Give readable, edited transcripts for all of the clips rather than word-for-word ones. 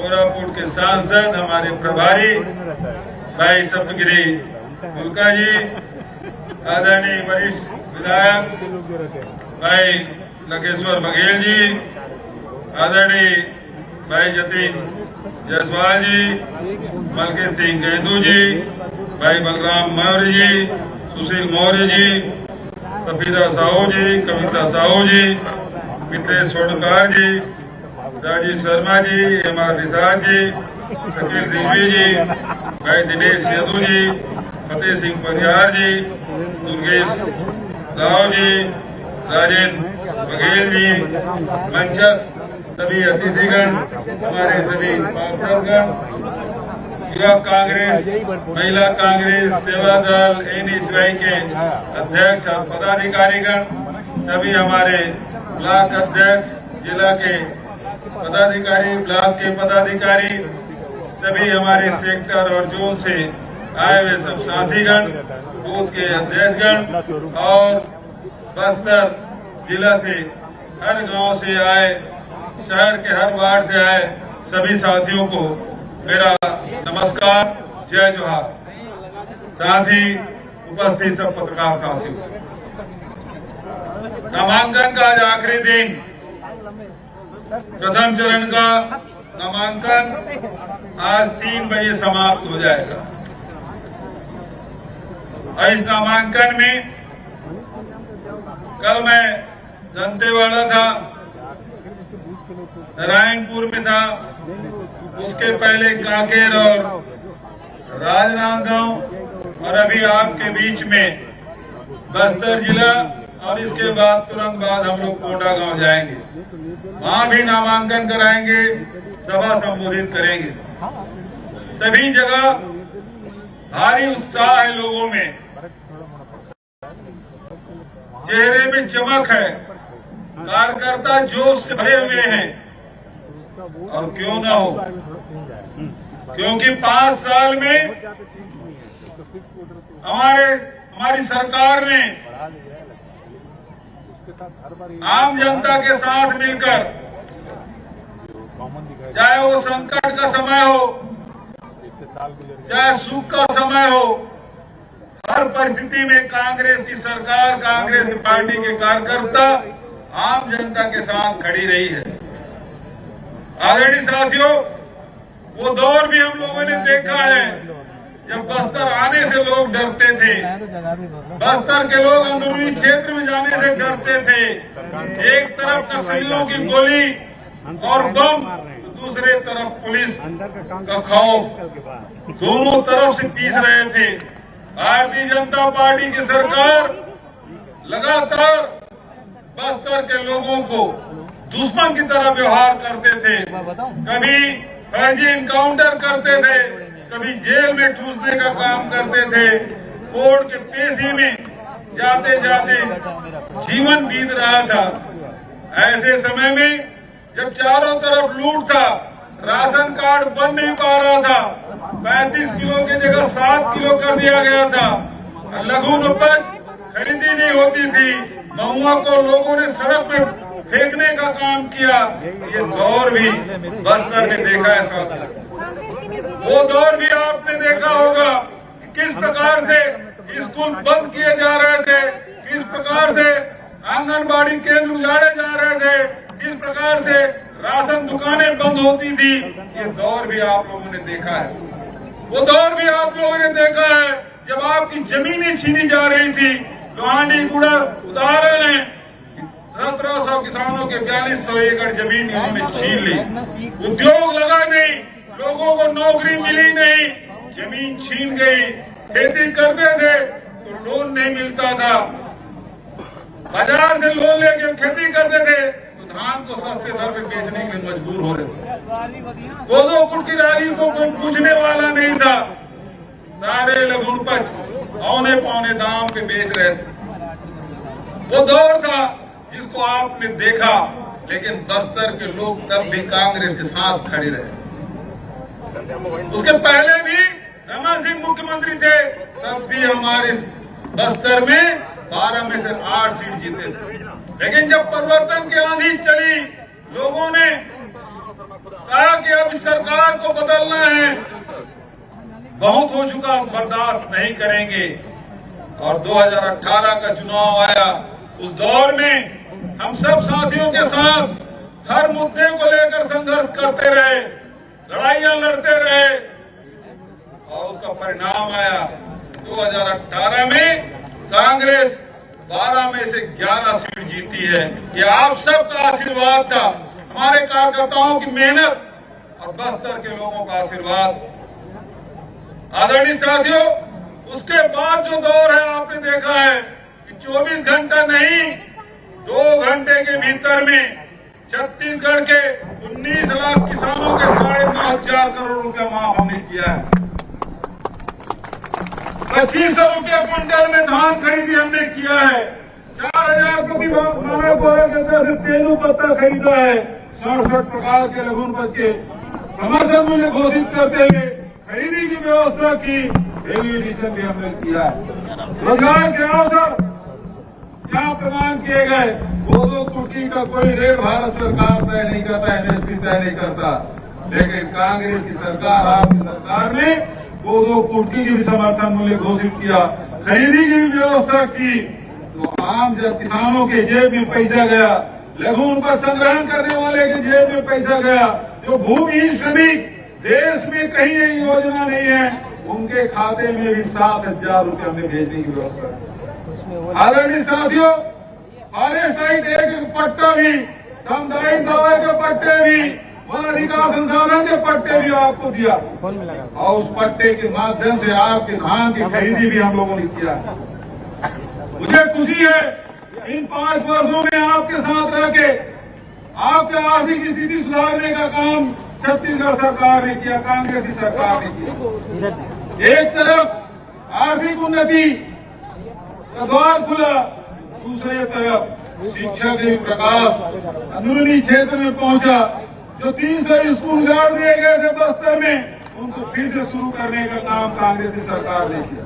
कोरापुट के सांसद हमारे प्रभारी भाई सप्तगिरी दुलका जी, आदरणीय वरिष्ठ विधायक भाई लकेश्वर बघेल जी, आदरणीय भाई जतीन जायसवाल जी, मलकित सिंह गेंदू जी, भाई बलराम मौर्य जी, सुशील मौर्य जी, सफीदा साहू जी, कविता साहू जी, मित्रेश सोनकार जी, राजीव शर्मा जी, एम.आर. निषाद जी, शकील रिजवी जी, भाई दिनेश यदू जी, फतेह सिंह परिहार जी, दुर्गेश राव जी, राजेंद्र बघेल जी, मंचस्थ सभी अतिथिगण, हमारे सभी पार्षदगण, युवक कांग्रेस, महिला कांग्रेस, सेवा दल, एनएसयूआई के अध्यक्ष और पदाधिकारीगण, सभी हमारे ब्लॉक अध्यक्ष, जिला के पदाधिकारी, ब्लॉक के पदाधिकारी, सभी हमारे सेक्टर और जोन से आए हुए सब साथीगण, बूथ के अध्यक्षगण और बस्तर जिला से हर गांव से आए, शहर के हर वार्ड से आए सभी साथियों को मेरा नमस्कार, जय जोहार। साथ ही उपस्थित सब पत्रकार साथियों, नामांकन का आज आखिरी दिन, प्रथम चरण का नामांकन आज 3 बजे समाप्त हो जाएगा। और इस नामांकन में कल मैं दंतेवाड़ा था, नारायणपुर में था, उसके पहले कांकेर और राजनांदगांव और अभी आपके बीच में बस्तर जिला और इसके बाद तुरंत बाद हम लोग कोंडा गांव जाएंगे, वहां भी नामांकन कराएंगे, सभा संबोधित करेंगे। सभी जगह भारी उत्साह है लोगों में, चेहरे में चमक है, कार्यकर्ता जोश से भरे हुए हैं। और क्यों ना हो, क्योंकि 5 साल में हमारी सरकार ने आम जनता के साथ मिलकर, चाहे वो संकट का समय हो, चाहे सुख का समय हो, हर परिस्थिति में कांग्रेस की सरकार, कांग्रेस की पार्टी के कार्यकर्ता आम जनता के साथ खड़ी रही है। आदरणीय साथियों, वो दौर भी हम लोगों ने देखा है जब बस्तर आने से लोग डरते थे, बस्तर के लोग अंदरूनी क्षेत्र में जाने से डरते थे। एक तरफ नक्सलियों की गोली और बम, दूसरे तरफ पुलिस का खौफ, दोनों तरफ से पीस रहे थे। भारतीय जनता पार्टी की सरकार लगातार बस्तर के लोगों को दुश्मन की तरह व्यवहार करते थे, कभी फर्जी इनकाउंटर करते थे, कभी जेल में ठूसने का काम करते थे, कोर्ट के पेशी में जाते जाते जीवन बीत रहा था। ऐसे समय में जब चारों तरफ लूट था, राशन कार्ड बन नहीं पा रहा था, 35 किलो की जगह 7 किलो कर दिया गया था, लघु उपज खरीदी नहीं होती थी, महुआ को लोगों ने सड़क पे फेंकने का काम किया। ये दौर भी बस्तर में देखा है साथियों। वो दौर भी आपने देखा होगा, किस प्रकार से स्कूल बंद किए जा रहे थे, किस प्रकार से आंगनबाड़ी केंद्र उजाड़े जा रहे थे, किस प्रकार से राशन दुकानें बंद होती थी। ये दौर भी आप लोगों ने देखा है। वो दौर भी आप लोगों ने देखा है जब आपकी जमीनें छीनी जा रही थी। लोहांडी गुड़ा उदाहरण है, 1700 किसानों के 4200 एकड़ जमीन इन्होंने छीन ली। उद्योग लगा नहीं, लोगों को नौकरी मिली नहीं, जमीन छीन गई। खेती करते थे तो लोन नहीं मिलता था, बाजार से लोन लेकर खेती करते थे तो धान को सस्ते दर पे बेचने के मजबूर हो रहे थे। कोदो कुट की रागी को कोई पूछने वाला नहीं था, सारे लघु उपज औने पौने दाम पे बेच रहे थे। वो दौर था जिसको आपने देखा, लेकिन बस्तर के लोग तब भी कांग्रेस के साथ खड़े रहे। उसके पहले भी रमन सिंह मुख्यमंत्री थे, तब भी हमारे बस्तर में 12 में से 8 सीट जीते थे। लेकिन जब परिवर्तन की आंधी चली, लोगों ने कहा कि अब सरकार बहुत हो चुका, बर्दाश्त नहीं करेंगे। और 2018 का चुनाव आया, उस दौर में हम सब साथियों के साथ हर मुद्दे को लेकर संघर्ष करते रहे, लड़ाइयां लड़ते रहे और उसका परिणाम आया। 2018 में कांग्रेस 12 में से 11 सीट जीती है। ये आप सबका आशीर्वाद था, हमारे कार्यकर्ताओं की मेहनत और बस्तर के लोगों का आशीर्वाद। आदरणीय साथियों, उसके बाद जो दौर है आपने देखा है कि 24 घंटा नहीं 2 घंटे के भीतर में छत्तीसगढ़ के 19 लाख किसानों के 9,500 करोड़ रुपया माफ हमने किया है। 2500 रुपया क्विंटल में धान खरीदी हमने किया है। 4,000 प्रति से तेलू पत्ता खरीदा है। 67 प्रकार के लघुपत के समर्थन मूल्य घोषित करते हुए खरीदी की व्यवस्था की, वैल्यू एडिशन भी हमने किया है। रोजगार के अवसर क्या प्रदान किए गए, 2 कोटी का कोई रेट भारत सरकार तय नहीं करता, एमएसपी तय नहीं करता, लेकिन कांग्रेस की सरकार, आपकी सरकार ने 2 कोटी की भी समर्थन मूल्य घोषित किया, खरीदी की भी व्यवस्था की। तो आम जब किसानों के जेब में पैसा गया, लघु पर संग्रहण करने वाले के जेब में पैसा गया, जो भूमिहीन श्रमिक देश में कहीं ये योजना नहीं है, उनके खाते में भी 7,000 रुपये हमने भेजने की व्यवस्था। आदरणीय साथियों, फॉरेस्ट राइट एक पट्टा भी, सामुदायिक दावे के पट्टे भी, वन अधिकार संसाधन के पट्टे भी आपको दिया और उस पट्टे के माध्यम से आपके धान की खरीदी भी हम लोगों ने किया। मुझे खुशी है इन 5 वर्षों में आपके साथ रह के आपके आर्थिक स्थिति सुधारने का काम छत्तीसगढ़ सरकार ने किया, कांग्रेस की सरकार ने किया। एक तरफ आर्थिक उन्नति का द्वार खुला, दूसरे तरफ शिक्षा के प्रकाश अंदरूनी क्षेत्र में पहुंचा। जो 300 स्कूल गाड़ दिए गए थे बस्तर में, उनको फिर से शुरू करने का काम कांग्रेस की सरकार ने किया।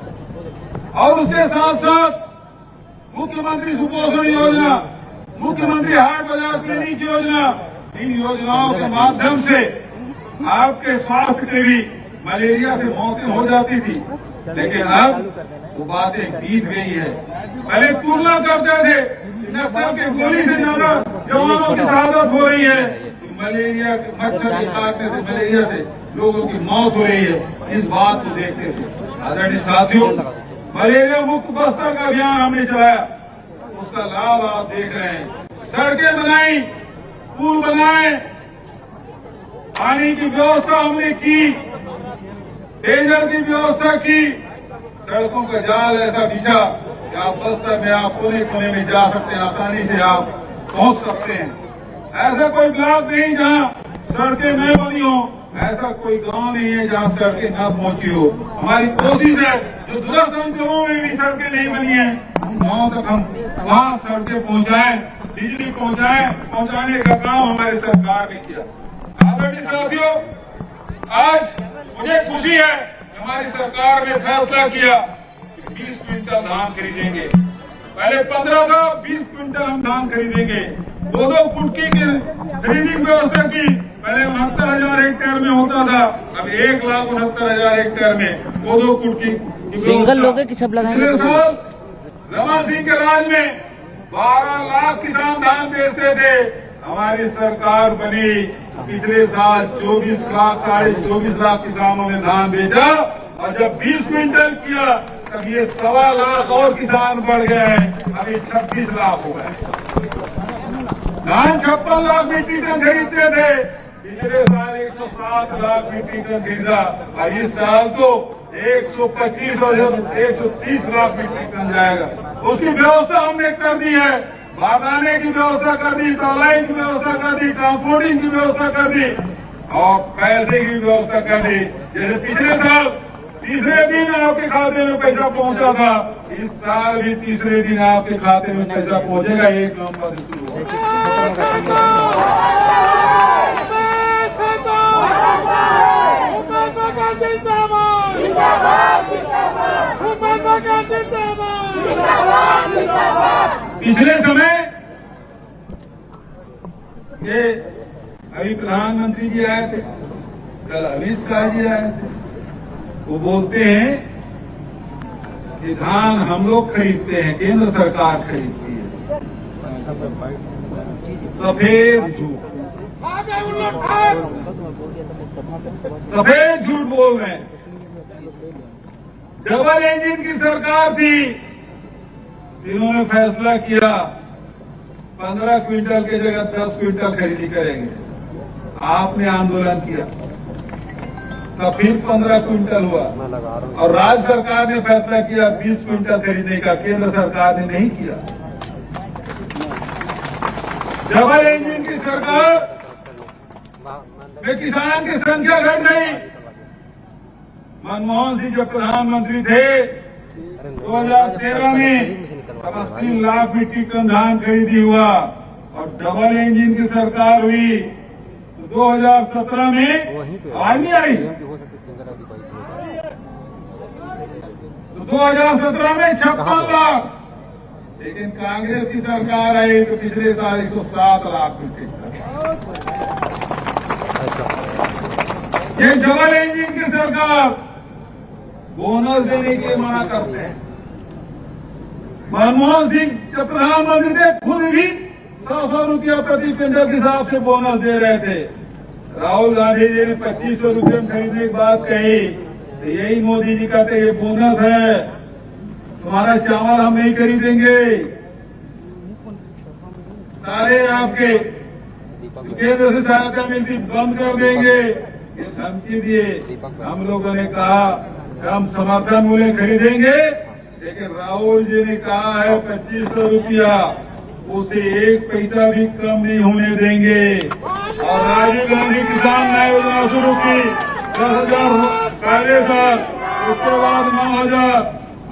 और उसके साथ साथ मुख्यमंत्री सुपोषण योजना, मुख्यमंत्री हाट बाजार क्लिनिक योजना, इन योजनाओं के माध्यम से आपके स्वास्थ्य के भी मलेरिया से मौतें हो जाती थी, लेकिन अब वो बातें बीत गई है। पहले तुलना करते थे नक्सल के गोली से ज्यादा जवानों की शहादत हो रही है, मलेरिया के मच्छर के काटने से, मलेरिया से लोगों की मौत हो रही है। इस बात को देखते थे। आदरणीय साथियों, मलेरिया मुक्त बस्तर का अभियान हमने चलाया, उसका लाभ आप देख रहे हैं। सड़कें बनाई, पुल बनाए, पानी की व्यवस्था हमने की, पेयजल की व्यवस्था की, सड़कों का जाल ऐसा बिछा कि आप बस्तर में आप कोने कोने में जा सकते हैं, आसानी से आप पहुंच सकते हैं। ऐसा कोई ब्लॉक नहीं जहां सड़कें न बनी हो, ऐसा कोई गांव नहीं है जहां सड़कें न पहुंची हो। हमारी कोशिश है जो दूरस्थ अंचलों में भी सड़कें नहीं बनी है, उन गांव तक हम वहां सड़कें पहुंचाएं, बिजली पहुंचाने का काम हमारी सरकार ने किया। आदरणीय साथियों, आज मुझे खुशी है कि हमारी सरकार ने फैसला किया कि 20 क्विंटल धान खरीदेंगे। पहले 15 था, 20 क्विंटल हम धान खरीदेंगे। 2 कुटकी की खरीदी की व्यवस्था की। पहले 69,000 हेक्टेयर में होता था, अब 1,69,000 हेक्टेयर में 2 कुटकी सिंगल लोगे कि सब लगाएंगे? रमन सिंह के राज में 12 लाख किसान धान बेचते थे। हमारी सरकार बनी, पिछले साल 24 लाख, 24.5 लाख किसानों ने धान बेचा और जब 20 क्विंटल किया तब ये 1.25 लाख और किसान बढ़ गए हैं, अभी 26 लाख हो गए। धान 56 लाख मीट्रिक टन खरीदते थे, पिछले साल 107 लाख मीट्रिक टन खरीदा और इस साल तो 125 और 130 लाख मीट्रिक टन जाएगा। उसकी व्यवस्था हमने कर दी है, बारदाने की व्यवस्था कर दी, तौलाई की व्यवस्था कर दी, ट्रांसपोर्टिंग की व्यवस्था कर दी और पैसे की व्यवस्था कर दी। जैसे पिछले साल तीसरे दिन आपके खाते में पैसा पहुंचा था, इस साल भी तीसरे दिन आपके खाते में पैसा पहुंचेगा। 1 नवंबर से शुरू होगा। पिछले समय ये अभी प्रधानमंत्री जी आए थे, कल अमित शाह जी आए थे, वो बोलते हैं कि धान हम लोग खरीदते हैं, केंद्र सरकार खरीदती है। सफेद झूठ, सफेद झूठ बोल रहे हैं। डबल इंजन की सरकार थी, इन्होंने फैसला किया 15 क्विंटल की जगह 10 क्विंटल खरीदी करेंगे। आपने आंदोलन किया, तब फिर 15 क्विंटल हुआ, और राज्य सरकार ने फैसला किया 20 क्विंटल खरीदने का, केंद्र सरकार ने नहीं किया। डबल इंजन की सरकार में किसान की संख्या घट गई। मनमोहन सिंह जब प्रधानमंत्री थे 2013 में 80 लाख मीट्रिक टन धान खरीदी हुआ, और डबल इंजन की सरकार हुई तो 2017 में आवाज नहीं आई, तो 2017 में 56 लाख। लेकिन कांग्रेस की सरकार आई तो पिछले साल 107 लाख मीट्रिक टन। ये डबल इंजन की सरकार बोनस देने के लिए मना करते हैं। मनमोहन सिंह जब प्रधानमंत्री थे खुद भी 100 रुपया प्रति क्विंटल के हिसाब से बोनस दे रहे थे। राहुल गांधी जी ने 2500 रुपये में खरीदने की बात कही, तो यही मोदी जी कहते ये बोनस है, तुम्हारा चावल हम नहीं खरीदेंगे, सारे आपके केंद्र से सहायता मिलती बंद कर देंगे, ये धमकी दिए। हम लोगों ने कहा हम समर्थन मूल्य खरीदेंगे, लेकिन राहुल जी ने कहा है 2500 रुपया, उसे 1 पैसा भी कम नहीं होने देंगे। और राजीव गांधी किसान न्याय योजना शुरू की 10,000 पहले साल, उसके बाद 9,000,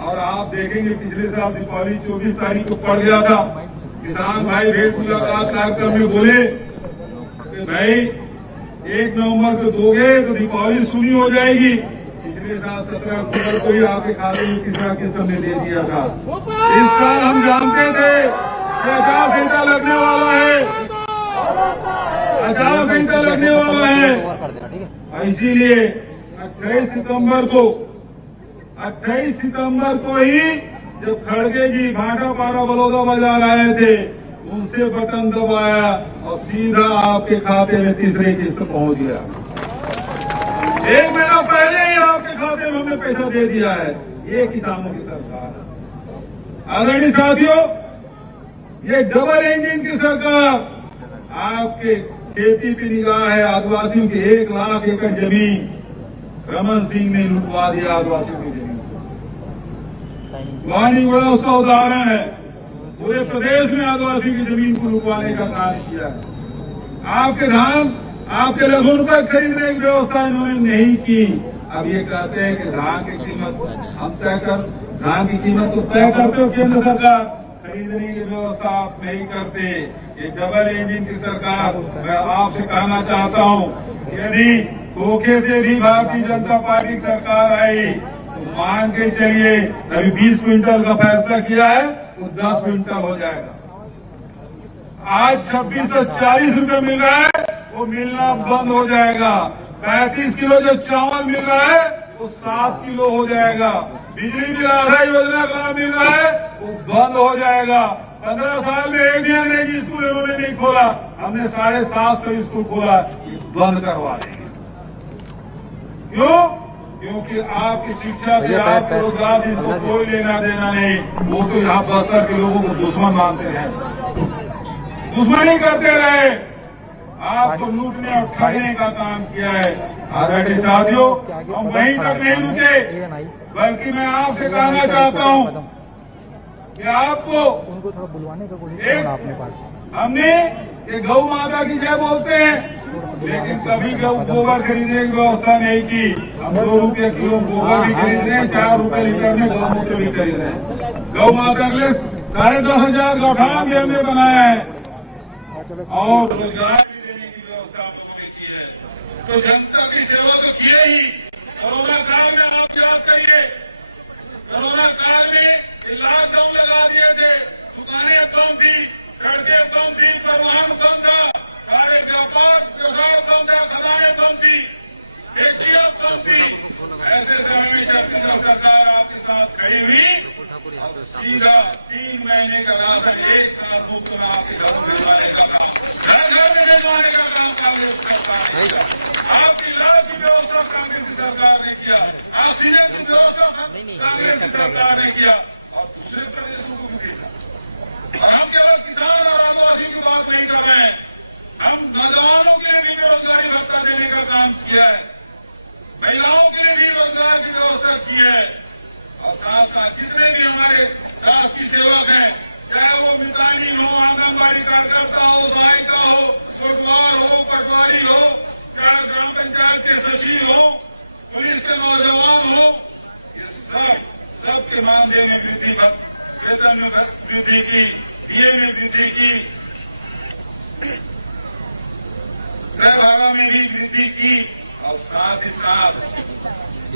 और आप देखेंगे पिछले साल दीपावली 24 तारीख को पड़ गया था। किसान भाई भेंट मुलाकात कार्यक्रम में बोले कि भाई 1 नवंबर को दोगे तो दीपावली सुनी हो जाएगी। पिछले साल 17 अक्टूबर को ही आपके खाते में किसान किस्त ने दे दिया था। इस साल हम जानते थे कि आचार संहिता लगने वाला है, आचार संहिता लगने वाला है। इसीलिए 28 सितंबर को ही जब खड़गे जी भाटापारा बलौदा बाजार आए थे, उनसे बटन दबाया और सीधा आपके खाते में तीसरी किस्त पहुंच गया। 1 महीना पहले ही आपके खाते में हमने पैसा दे दिया है। ये किसानों की सरकार है। आदरणीय साथियों, ये डबल इंजन की सरकार आपके खेती की निगाह है। आदिवासियों की 1 लाख एकड़ जमीन रमन सिंह ने लुटवा दिया। आदिवासियों की जमीन वाणी बड़ा उसका उदाहरण है। पूरे प्रदेश में आदिवासियों की जमीन को लुटवाने का कार्य किया है। आपके धान आपके लघु रुपये खरीदने की व्यवस्था इन्होंने नहीं की। अब ये कहते हैं कि धान की कीमत हम तय कर, धान की कीमत तो तय करते हो केंद्र सरकार, खरीदने की व्यवस्था आप नहीं करते। ये डबल इंजन की सरकार, मैं आपसे कहना चाहता हूँ, यदि धोखे से भी भारतीय जनता पार्टी सरकार आई तो मान के चलिए अभी 20 क्विंटल का फैसला किया है, वो 10 क्विंटल हो जाएगा। आज 2640 रुपये मिल रहा है, वो मिलना बंद हो जाएगा। 35 किलो जो चावल मिल रहा है वो 7 किलो हो जाएगा। बिजली बिल आधार योजना का मिल रहा है वो बंद हो जाएगा। 15 साल में एक भी अंग्रेजी स्कूल इन्होंने नहीं खोला, हमने 750 स्कूल खोला, बंद करवा देंगे। क्यों? क्योंकि आपकी शिक्षा से आपके रोजगार से इनको कोई लेना देना नहीं। वो तो यहाँ बस्तर के लोगों को दुश्मन मानते हैं, दुश्मनी करते रहे। आपको लूटने और ठगने का काम किया है। आदरणीय साथियों, हम वहीं तक नहीं रुके, बल्कि मैं आपसे कहना चाहता हूं कि आपको उनको थोड़ा बुलवाने का कोशिश अपने पास। हमने ये गौ माता की जय बोलते हैं, लेकिन कभी गोबर खरीदने की व्यवस्था नहीं की। हम 2 रुपये किलो गोबर भी खरीद रहे हैं, 4 रुपये लीटर में गौमूत्र भी खरीद रहे हैं। गौ माता के लिए 10,500 गौठान भी हमने बनाया है और रोजगार भी देने की व्यवस्था हम लोगों ने की है। तो जनता की सेवा तो किए ही। कोरोना काल में आप याद करिए, कोरोना काल में लॉकडाउन लगा दिए थे, दुकानें बंद थी, सड़कें बंद थी, परिवहन बंद था, सारे व्यापार व्यवसाय बंद था, खदानें बंद थी, फैक्ट्रियां बंद थी। ऐसे समय में छत्तीसगढ़ सरकार आपके साथ खड़ी हुई और सीधा 3 महीने का राशन एक साथ मुफ्त में आपके घर में भिजवाने का काम, घर घर में भिजवाने का काम कांग्रेस सरकार ने किया। आपकी इलाज की व्यवस्था कांग्रेस की सरकार ने किया, ऑक्सीजन की व्यवस्था कांग्रेस की सरकार ने किया और दूसरे प्रदेशों को भी भेजा। और हम केवल किसान और आदिवासियों की बात नहीं कर रहे हैं, हम नौजवानों के लिए भी बेरोजगारी भत्ता देने का काम किया है, महिलाओं के लिए भी रोजगार की व्यवस्था की है और साथ साथ जितने भी हमारे शासकीय सेवक हैं, चाहे वो मितानी हो, आंगनबाड़ी कार्यकर्ता हो, सहायिका हो, कोटवार हो, पटवारी हो, चाहे ग्राम पंचायत के सचिव हो, पुलिस के नौजवान हो, ये सबके मानदेय में वृद्धि, वेतन में वृद्धि की, डीए में वृद्धि की, क्रय भागा में भी वृद्धि की और साथ ही साथ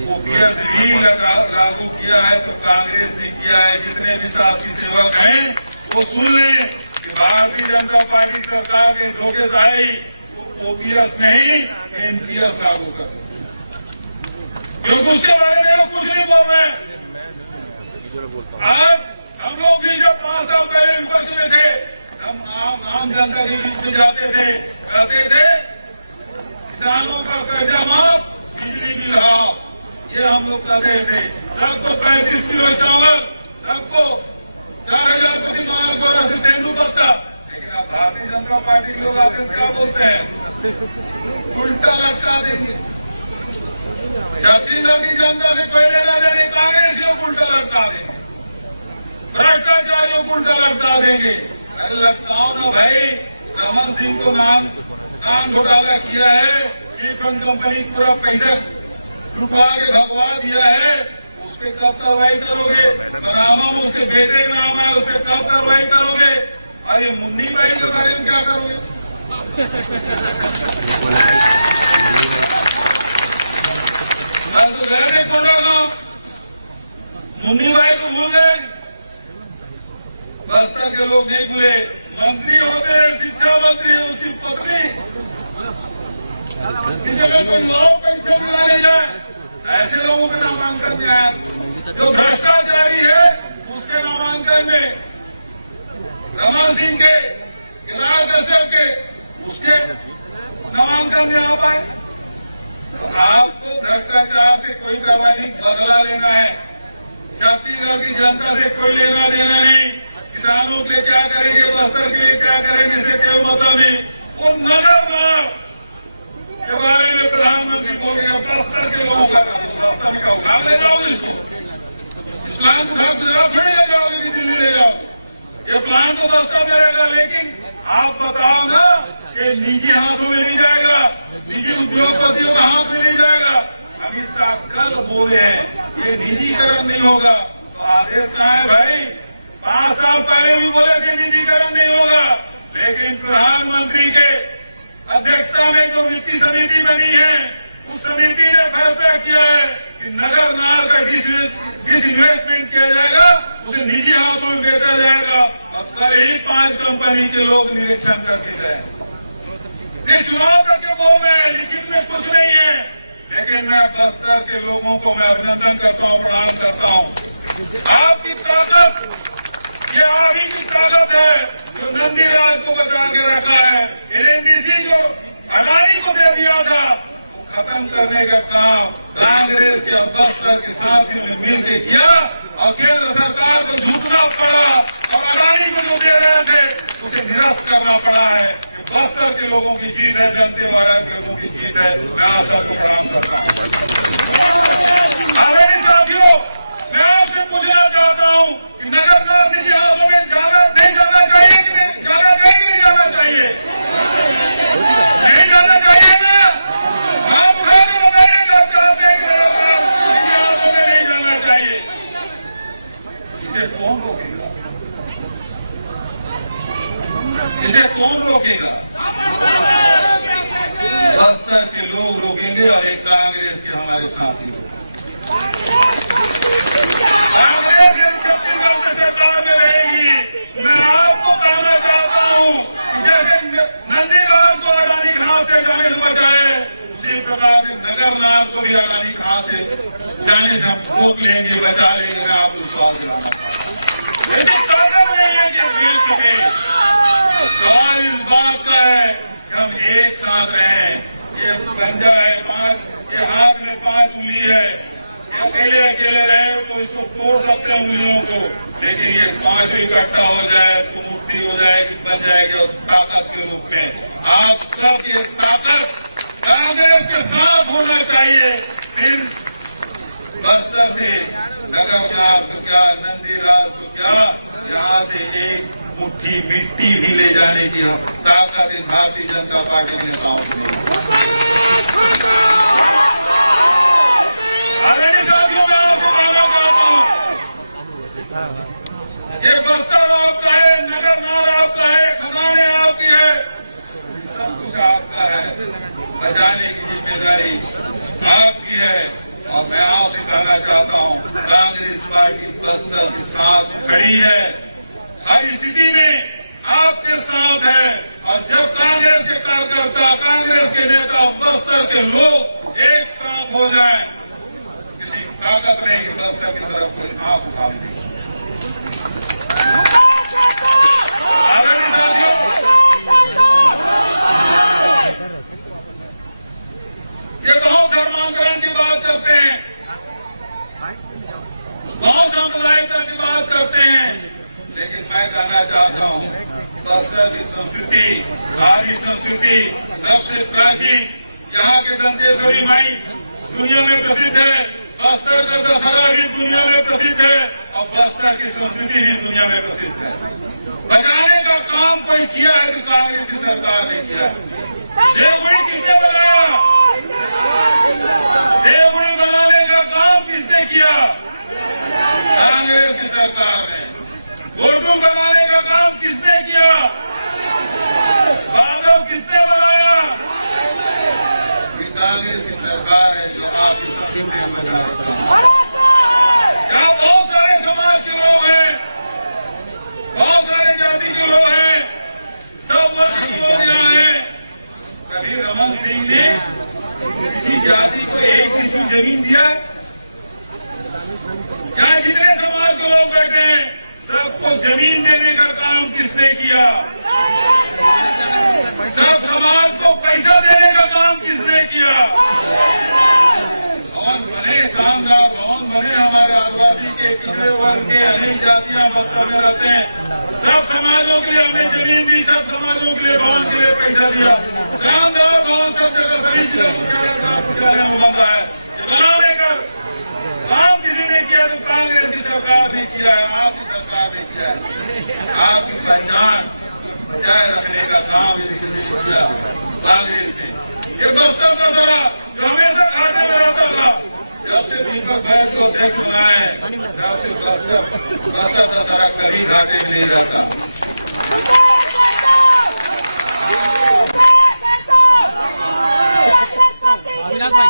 ओपीएस भी लागू किया है। तो कांग्रेस ने किया है। जितने भी शासकीय सेवक हैं वो सुन लें कि भारतीय जनता पार्टी सरकार के धोखेशाही ओपीएस नहीं एनपीएस लागू कर, क्योंकि उसके बारे में वो कुछ नहीं बोल रहे हैं। आज हम लोग भी जब 5 साल पहले विपक्ष में थे, हम आम जनता के बीच में जाते थे, कहते थे किसानों का कर्जा माफ, बिजली बिल हाफ, ये हम लोग कहते थे। सबको 35 किलो चावल, सबको 4000 प्रति माह से तेंदुपत्ता। लेकिन अब भारतीय जनता पार्टी के लोग आके क्या बोलते हैं, उल्टा लटका देंगे। छत्तीसगढ़ की जनता से कोई लेना देने, कांग्रेसियों को उल्टा लटका देंगे, भ्रष्टाचारियों को उल्टा लटका देंगे। अरे लटकाओ ना भाई, रमन सिंह को नाम घोटाला किया है, चिट फंड कंपनी पूरा पैसा रुपा के भगवा दिया है, उस पर कब कार्रवाई करोगे? बनामा में उसके बेटे का नाम है, उस पर कब कार्रवाई करोगे? अरे मुन्नी भाई के बारे में क्या करोगे? तो गए थे कोंडा गांव, मुन्नी भाई को भूल गए, बस्तर के लोग नहीं भूले। मंत्री होते हैं, शिक्षा मंत्री, उसकी पत्नी इस जगह कोई लाभ पेंशन दिलाने जाए, ऐसे लोगों के नामांकन में आया। जो भ्रष्टाचारी है उसके नामांकन में, रमन सिंह के, केदार कश्यप के, उसके नामांकन में आ पाए। तो आपको भ्रष्टाचार से कोई कार्रवाई नहीं, बदला लेना है। छत्तीसगढ़ की जनता से कोई लेना देना नहीं। किसानों के लिए क्या करेंगे, बस्तर के लिए क्या करेंगे, इससे कोई मतलब नहीं। वो नगर नार के बारे में प्रधानमंत्री बोलेगा, बस्तर के लोगों का, बस्तर में क्या उठा ले जाओगे इसको? इस प्लान को उठा थोड़ी ले जाओगे कि दिल्ली ले जाओगे? ये प्लान तो बस्तर में रहेगा, लेकिन आप बताओ ना कि निजी हाथों में नहीं जाएगा, निजी उद्योगपतियों के हाथ में नहीं जाएगा। अमित शाह कल बोले हैं ये निजीकरण नहीं होगा, तो आदेश कहाँ है भाई? 5 साल पहले भी बोले थे निजीकरण नहीं होगा, लेकिन प्रधानमंत्री के अध्यक्षता में जो वित्तीय समिति बनी है, उस समिति ने फैसला किया है कि नगर नार का डिसइन्वेस्टमेंट किया जाएगा, उसे निजी हाथों में बेचा जाएगा। और कल ही 5 कंपनी के लोग निरीक्षण करके गए। ये चुनाव करके बोल रहे हैं, लिखित में कुछ नहीं है। लेकिन मैं बस्तर के लोगों को मैं अभिनंदन करता हूं, प्रणाम करता हूं। आपकी ताकत, ये आप ही की ताकत है जो नंदी राज को बचा के रखा है। एनएमडीसी जो अडानी को दे दिया था, वो खत्म करने का काम कांग्रेस के और बस्तर के साथियों ने मिलकर किया और केंद्र सरकार को झुकना पड़ा और अडानी को जो दे रहे थे उसे निरस्त करना पड़ा है। बस्तर के लोगों की जीत है, दंतेवाड़ा के लोगों की जीत है। मैं आप सबको प्रणाम करता हूँ। आदरणीय साथियों, मैं आपसे पूछना चाहता हूँ कि नगर नार निजी हाथों में जाना नहीं जाना चाहिए कि नहीं जाना चाहिए कि नहीं जाना चाहिए? नहीं जाना चाहिए ना? आप उठा के बताइएगा, चाहते हैं कि नगर नार निजी हाथों में नहीं जाना चाहिए? इसे कौन रोकेगा? इसे कौन रोकेगा? बस्तर के लोग रोकेंगे और एक कांग्रेस के हमारे साथी लोग। कांग्रेस छत्तीसगढ़ में सरकार में रहेगी। मैं आपको कहना चाहता हूं कि जैसे नंदी राज को अडानी घास से जाने से बचाए, उसी प्रकार से नगरनाथ को भी अडानी खां से जाने से हम रोक लेंगे, बचा लेंगे। मैं आपको विश्वास दिलाना चाहता हूं। इतनी ताकत नहीं है कि बेच सके। सवाल इस बात का है कि हम एक साथ रहें। ये पंजा है, ये हाथ में 5 उंगली है, ये अकेले रहे तो इसको तोड़ सकते हैं उंगलियों को, लेकिन ये 5 इकट्ठा हो जाए तो मुट्ठी हो जाएगी, बन जाएगी और ताकत के रूप में। आप सब ये ताकत कांग्रेस के साथ होना चाहिए। फिर बस्तर से नगरनाथ तो क्या, नंदीराज तो क्या, यहाँ से एक मुट्ठी मिट्टी भी ले जाने की ताकत इस भारतीय जनता पार्टी के नेताओं की नहीं। आदरणीय साथियों, मैं आपको कहना चाहता हूँ, ये बस्तर आपका है, नगरनाथ आपका है, खजाने आपकी है, ये सब कुछ आपका है। बचाने की जिम्मेदारी आपकी है। और मैं आपसे कहना चाहता हूँ, कांग्रेस पार्टी बस्तर के साथ खड़ी है, हर स्थिति में आपके साथ है। और जब कांग्रेस के कार्यकर्ता, कांग्रेस के नेता, बस्तर के लोग एक साथ हो जाएं, किसी ताकत नहीं कि बस्तर की तरफ कोई आंख उठा दे। आदरणीय साथियों, ये बहुत धर्मांतरण की बात करते हैं, बहुत सांप्रदायिकता की बात करते हैं, लेकिन मैं कहना चाहता हूँ, बस्तर की संस्कृति, आर्य संस्कृति सबसे प्राचीन, यहाँ के दंतेश्वरी माई दुनिया में प्रसिद्ध है, बस्तर का दशहरा भी दुनिया में प्रसिद्ध है, और बस्तर की संस्कृति भी दुनिया में प्रसिद्ध है। बचाने का काम कोई किया है तो कांग्रेस की सरकार ने किया है। देवगुड़ी किसने बनाया? देवगुड़ी बनाने का काम किसने किया? कांग्रेस की सरकार ने। गोडू बनाने का काम किसने किया? बादल किसने बनाया? ये कांग्रेस की सरकार है जो आपकी संस्कृति में बना रही है। यहाँ बहुत सारे समाज के लोग हैं, बहुत सारे जाति के लोग हैं, सब वर्ग के लोग यहाँ हैं। कभी रमन सिंह ने किसी जाति को एक किसी जमीन दिया? यहाँ जितने समाज के लोग बैठे हैं, सबको जमीन देने का काम किसने किया? सब समाज को पैसा देने का काम किसने किया? भवन बने, शानदार भवन बने, हमारे आदिवासी के, पिछड़े वर्ग के अनेक जातियां बस्तर में रहते हैं, सब समाजों के लिए हमने जमीन दी, सब समाजों के लिए भवन के लिए पैसा दिया, शानदार भवन सब जगह सभी जिला मुख्यालय में बन रहा है। बनाने का काम किसी ने किया तो कांग्रेस की सरकार ने किया है, आपकी सरकार ने किया है। आपकी पहचान बचाए रखने का काम किसी ने किया, कांग्रेस ने। ये बस्तर दशहरा जो हमेशा घाटे में रहता था, जब से दीपक बैठ को अध्यक्ष बनाए हैं, जब से बस्तर दशहरा कभी घाटे में नहीं रहता। अविनाश भाई,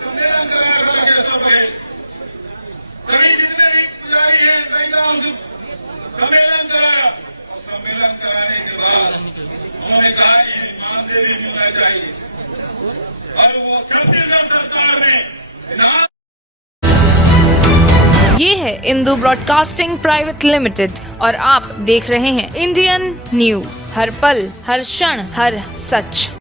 सम्मेलन कराया था लखेश्वर बघेल, सभी जितने भी पुजारी हैं सम्मेलन कराया, और सम्मेलन कराने के बाद उन्होंने कहा इन्हें मानदेय भी मिलना चाहिए, और वो छत्तीसगढ़ सरकार ने विधान। ये है इंदू ब्रॉडकास्टिंग प्राइवेट लिमिटेड और आप देख रहे हैं इंडियन न्यूज, हर पल हर क्षण हर सच।